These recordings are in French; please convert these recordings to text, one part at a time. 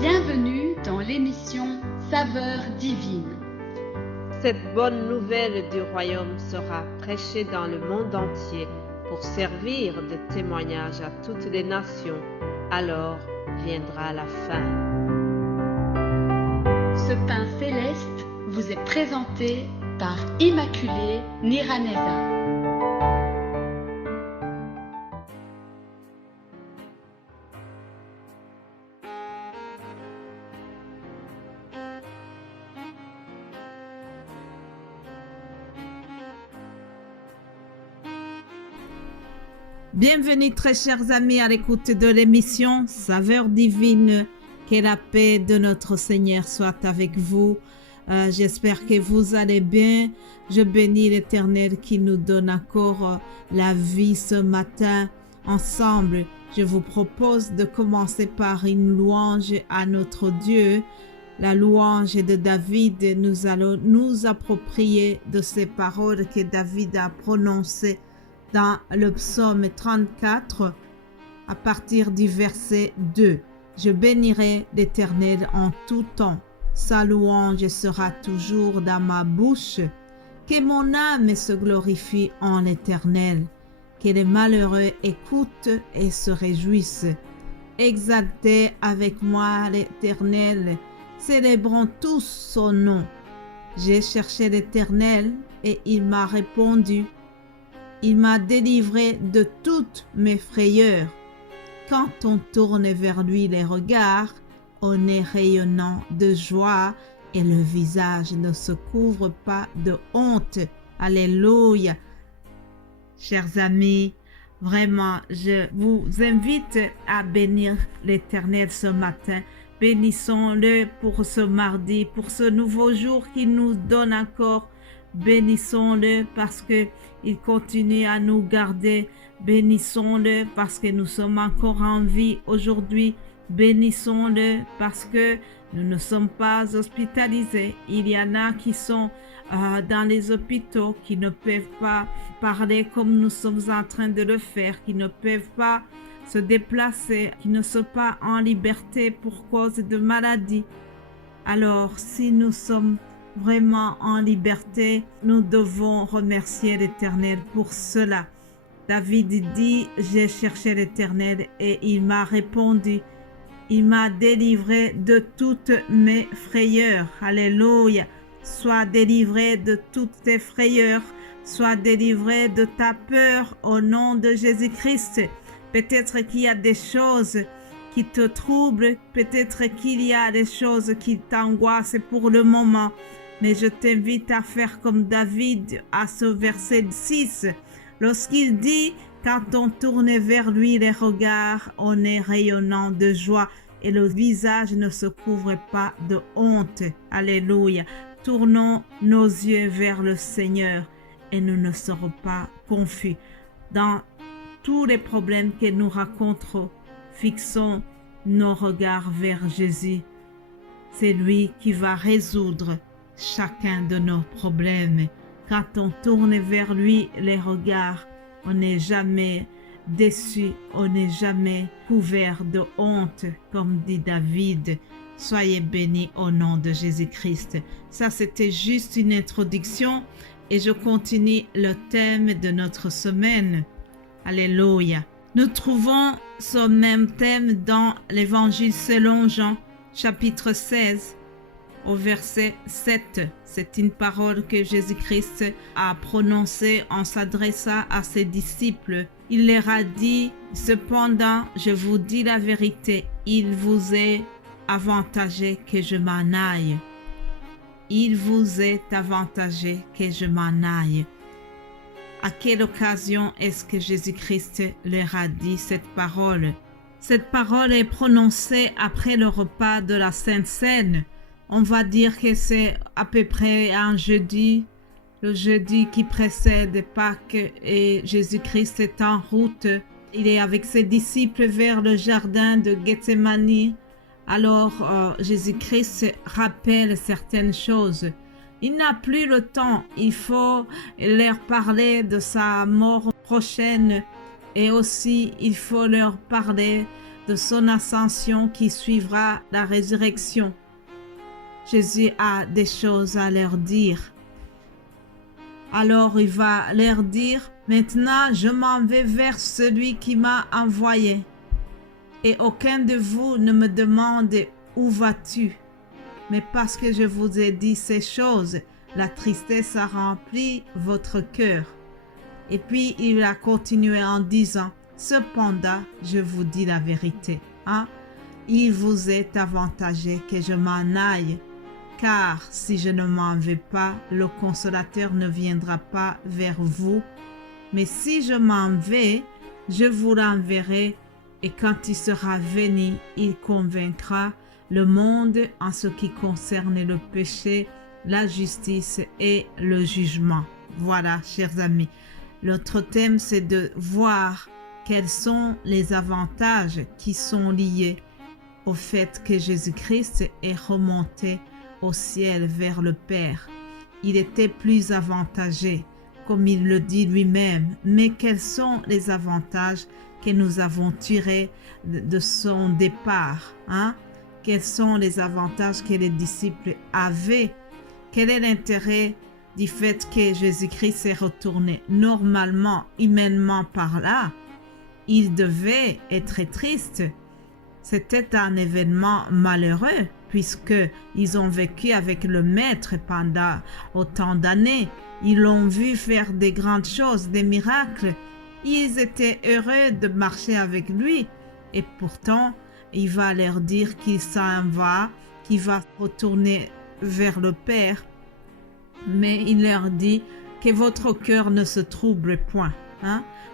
Bienvenue dans l'émission Saveurs divines. Cette bonne nouvelle du royaume sera prêchée dans le monde entier pour servir de témoignage à toutes les nations. Alors viendra la fin. Ce pain céleste vous est présenté par Immaculée Niraneza. Bienvenue très chers amis à l'écoute de l'émission Saveurs divines. Que la paix de notre Seigneur soit avec vous. J'espère que vous allez bien. Je bénis l'Éternel qui nous donne encore la vie ce matin. Ensemble, je vous propose de commencer par une louange à notre Dieu. La louange de David. Nous allons nous approprier de ces paroles que David a prononcées dans le psaume 34, à partir du verset 2. Je bénirai l'Éternel en tout temps. Sa louange sera toujours dans ma bouche. Que mon âme se glorifie en l'Éternel. Que les malheureux écoutent et se réjouissent. Exaltez avec moi l'Éternel. Célébrons tous son nom. J'ai cherché l'Éternel et il m'a répondu. Il m'a délivré de toutes mes frayeurs. Quand on tourne vers lui les regards, on est rayonnant de joie et le visage ne se couvre pas de honte. Alléluia. Chers amis, vraiment, je vous invite à bénir l'Éternel ce matin. Bénissons-le pour ce mardi, pour ce nouveau jour qu'il nous donne encore. Bénissons-le parce que il continue à nous garder. Bénissons-le parce que nous sommes encore en vie aujourd'hui. Bénissons-le parce que nous ne sommes pas hospitalisés. Il y en a qui sont dans les hôpitaux, qui ne peuvent pas parler comme nous sommes en train de le faire, qui ne peuvent pas se déplacer, qui ne sont pas en liberté pour cause de maladie. Alors, si nous sommes vraiment en liberté, nous devons remercier l'Éternel pour cela. David dit, j'ai cherché l'Éternel et il m'a répondu. Il m'a délivré de toutes mes frayeurs. Alléluia. Sois délivré de toutes tes frayeurs. Sois délivré de ta peur au nom de Jésus-Christ. Peut-être qu'il y a des choses qui te troublent. Peut-être qu'il y a des choses qui t'angoissent pour le moment. Mais je t'invite à faire comme David à ce verset 6. Lorsqu'il dit, quand on tourne vers lui les regards, on est rayonnant de joie et le visage ne se couvre pas de honte. Alléluia. Tournons nos yeux vers le Seigneur et nous ne serons pas confus. Dans tous les problèmes que nous rencontrons, fixons nos regards vers Jésus. C'est lui qui va résoudre chacun de nos problèmes. Quand on tourne vers lui les regards, on n'est jamais déçu, on n'est jamais couvert de honte, comme dit David. Soyez bénis au nom de Jésus-Christ. Ça, c'était juste une introduction et je continue le thème de notre semaine. Alléluia. Nous trouvons ce même thème dans l'Évangile selon Jean, chapitre 16. Au verset 7, c'est une parole que Jésus-Christ a prononcée en s'adressant à ses disciples. Il leur a dit, cependant, je vous dis la vérité, il vous est avantagé que je m'en aille. Il vous est avantagé que je m'en aille. À quelle occasion est-ce que Jésus-Christ leur a dit cette parole? Cette parole est prononcée après le repas de la Sainte Seine. On va dire que c'est à peu près un jeudi, le jeudi qui précède Pâques et Jésus-Christ est en route. Il est avec ses disciples vers le jardin de Gethsémani. Alors Jésus-Christ rappelle certaines choses. Il n'a plus le temps, il faut leur parler de sa mort prochaine et aussi il faut leur parler de son ascension qui suivra la résurrection. Jésus a des choses à leur dire. Alors il va leur dire, maintenant je m'en vais vers celui qui m'a envoyé. Et aucun de vous ne me demande où vas-tu? Mais parce que je vous ai dit ces choses, la tristesse a rempli votre cœur. Et puis il a continué en disant, cependant, je vous dis la vérité. Il vous est avantageux que je m'en aille, car si je ne m'en vais pas, le consolateur ne viendra pas vers vous. Mais si je m'en vais, je vous l'enverrai, et quand il sera venu, il convaincra le monde en ce qui concerne le péché, la justice et le jugement. Voilà, chers amis. L'autre thème, c'est de voir quels sont les avantages qui sont liés au fait que Jésus-Christ est remonté au ciel vers le Père. Il était plus avantageux, comme il le dit lui-même. Mais quels sont les avantages que nous avons tirés de son départ? Quels sont les avantages que les disciples avaient? Quel est l'intérêt du fait que Jésus-Christ est retourné? Normalement, humainement par là, il devait être triste. C'était un événement malheureux puisqu'ils ont vécu avec le Maître pendant autant d'années. Ils l'ont vu faire des grandes choses, des miracles. Ils étaient heureux de marcher avec lui. Et pourtant, il va leur dire qu'il s'en va, qu'il va retourner vers le Père. Mais il leur dit que votre cœur ne se trouble point.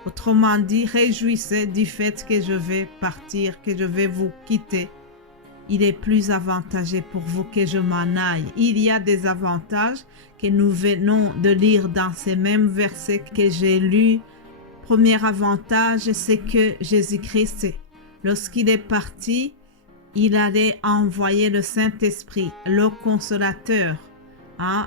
Autrement dit, réjouissez du fait que je vais partir, que je vais vous quitter. Il est plus avantageux pour vous que je m'en aille. Il y a des avantages que nous venons de lire dans ces mêmes versets que j'ai lus. Premier avantage, c'est que Jésus-Christ, lorsqu'il est parti, il allait envoyer le Saint-Esprit, le Consolateur.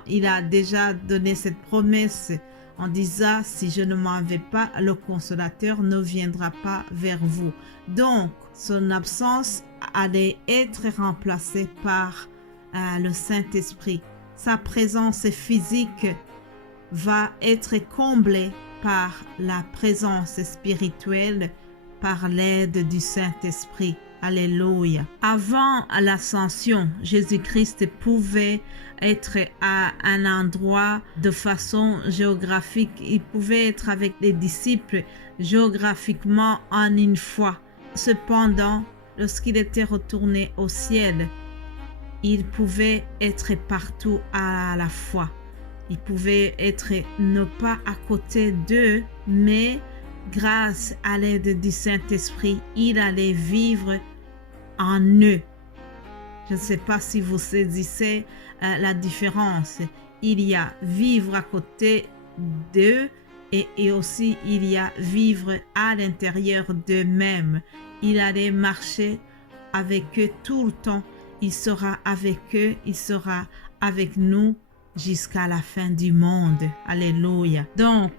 Il a déjà donné cette promesse en disant, si je ne m'en vais pas, le Consolateur ne viendra pas vers vous. Donc, son absence allait être remplacée par le Saint-Esprit. Sa présence physique va être comblée par la présence spirituelle, par l'aide du Saint-Esprit. Alléluia. Avant l'ascension, Jésus-Christ pouvait être à un endroit de façon géographique. Il pouvait être avec les disciples géographiquement en une fois. Cependant, lorsqu'il était retourné au ciel, il pouvait être partout à la fois. Il pouvait être non pas à côté d'eux, mais grâce à l'aide du Saint-Esprit, il allait vivre en eux. Je ne sais pas si vous saisissez la différence. Il y a vivre à côté d'eux et aussi il y a vivre à l'intérieur d'eux-mêmes. Il allait marcher avec eux tout le temps. Il sera avec eux, il sera avec nous jusqu'à la fin du monde. Alléluia. Donc,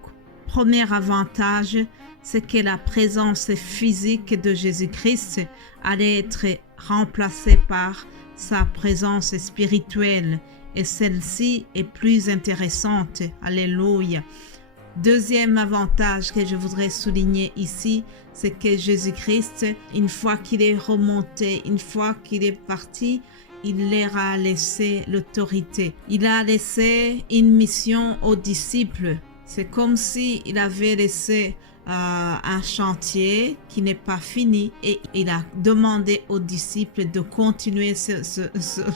premier avantage, c'est que la présence physique de Jésus-Christ allait être remplacée par sa présence spirituelle et celle-ci est plus intéressante. Alléluia. Deuxième avantage que je voudrais souligner ici, c'est que Jésus-Christ, une fois qu'il est remonté, une fois qu'il est parti, il leur a laissé l'autorité. Il a laissé une mission aux disciples. C'est comme s'il avait laissé un chantier qui n'est pas fini et il a demandé aux disciples de continuer ce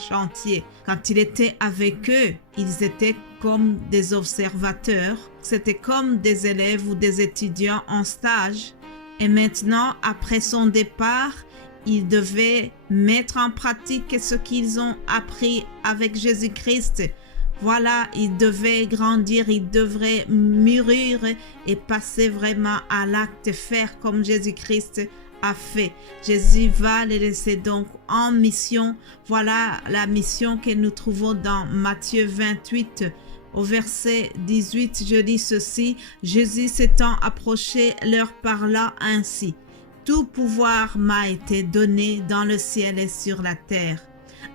chantier. Quand il était avec eux, ils étaient comme des observateurs. C'était comme des élèves ou des étudiants en stage. Et maintenant, après son départ, ils devaient mettre en pratique ce qu'ils ont appris avec Jésus-Christ. Voilà, ils devaient grandir, ils devraient mûrir et passer vraiment à l'acte, faire comme Jésus-Christ a fait. Jésus va les laisser donc en mission. Voilà la mission que nous trouvons dans Matthieu 28. Au verset 18, je lis ceci. Jésus s'étant approché leur parla ainsi. tout pouvoir m'a été donné dans le ciel et sur la terre.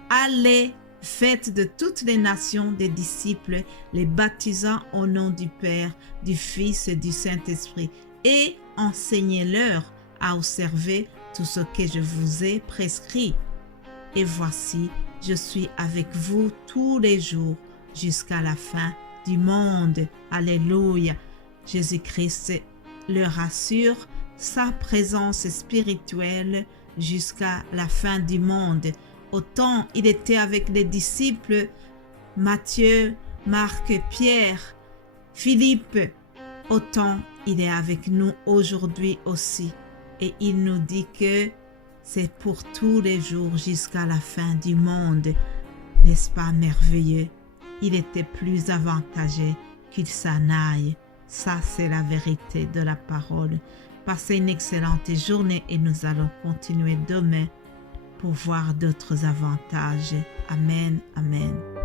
Allez, faites de toutes les nations des disciples, les baptisant au nom du Père, du Fils et du Saint-Esprit, et enseignez-leur à observer tout ce que je vous ai prescrit. Et voici, je suis avec vous tous les jours jusqu'à la fin du monde. Alléluia. Jésus-Christ leur assure sa présence spirituelle jusqu'à la fin du monde. Autant il était avec les disciples Matthieu, Marc, Pierre, Philippe, autant il est avec nous aujourd'hui aussi. Et il nous dit que c'est pour tous les jours jusqu'à la fin du monde. N'est-ce pas merveilleux? Il était plus avantageux qu'il s'en aille. Ça, c'est la vérité de la parole. Passez une excellente journée et nous allons continuer demain pour voir d'autres avantages. Amen, amen.